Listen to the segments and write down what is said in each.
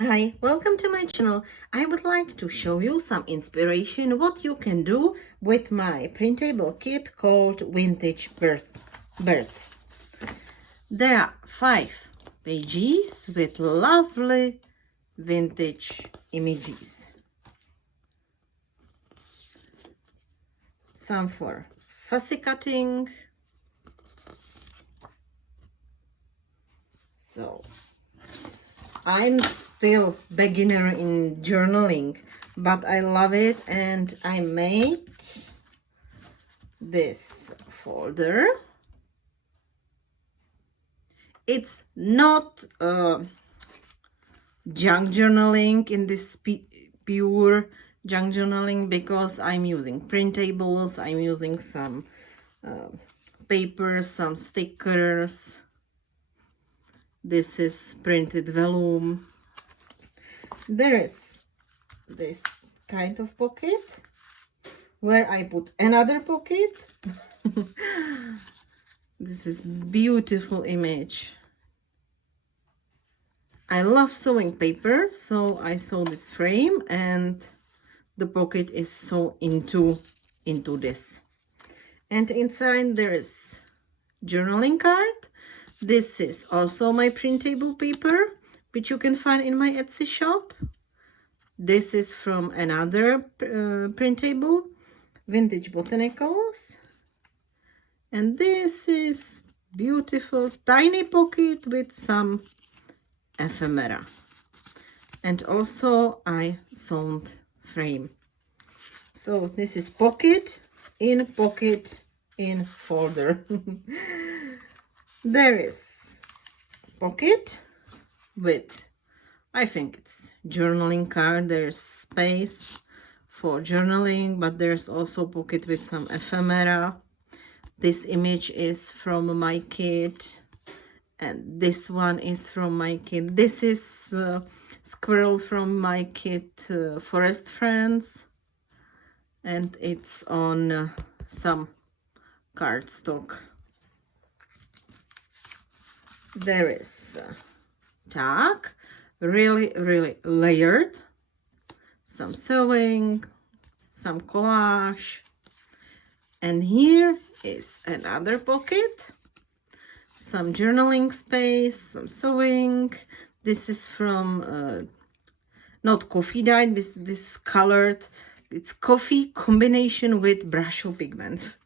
Hi, welcome to my channel. I would like to show you some inspiration what you can do with my printable kit called Vintage Birds. There are 5 pages with lovely vintage images. Some for fussy cutting. So I'm still beginner in journaling, but I love it, and I made this folder. It's not junk journaling in this pure junk journaling, because I'm using printables, I'm using some papers, some stickers. This is printed vellum. There is this kind of pocket where I put another pocket. This is beautiful image. I love sewing paper, so I sew this frame, and the pocket is sewn into this. And inside there is journaling card. This is also my printable paper, which you can find in my Etsy shop. This is from another printable, Vintage Botanicals. And this is beautiful tiny pocket with some ephemera. And also I sewn frame. So this is pocket in folder. There is pocket with, I think it's journaling card. There's space for journaling, but there's also pocket with some ephemera. This image is from my kit, and this one is from my kit. This is squirrel from my kit, Forest Friends, and it's on some cardstock. There is tag, really layered, some sewing, some collage, and here is another pocket, some journaling space, some sewing. This is from not coffee dyed, this is colored. It's coffee combination with brush pigments.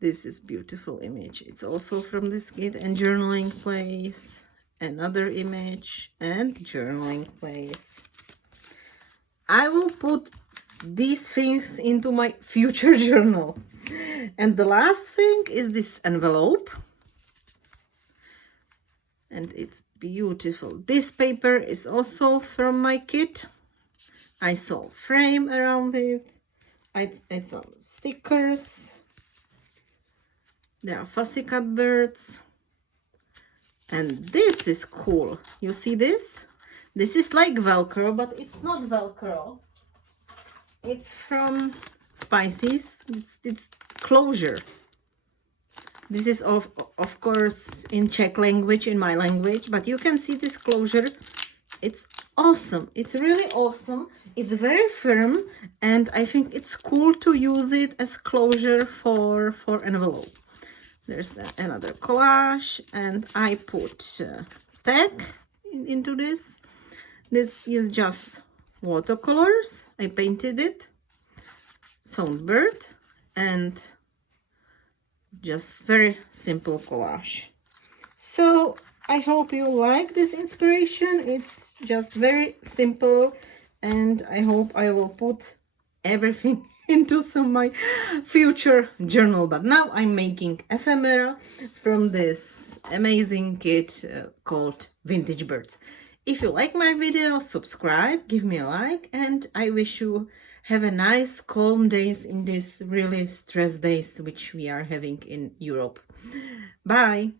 This is beautiful image. It's also from this kit. And journaling place, another image, and journaling place. I will put these things into my future journal. And the last thing is this envelope, and it's beautiful. This paper is also from my kit. I sew frame around it. I add some stickers. There are fussy cut birds. And this is cool. You see this? This is like Velcro, but it's not Velcro. It's from Spices. It's closure. This is of course in Czech language, in my language, but you can see this closure. It's awesome. It's really awesome. It's very firm, and I think it's cool to use it as closure for envelope. There's another collage, and I put tag into this. This is just watercolors. I painted it, sewn bird, and just very simple collage. So I hope you like this inspiration. It's just very simple, and I hope I will put everything into some my future journal. But now I'm making ephemera from this amazing kit called Vintage Birds. If you like my video, subscribe, give me a like, and I wish you have a nice calm days in these really stress days which we are having in Europe. Bye.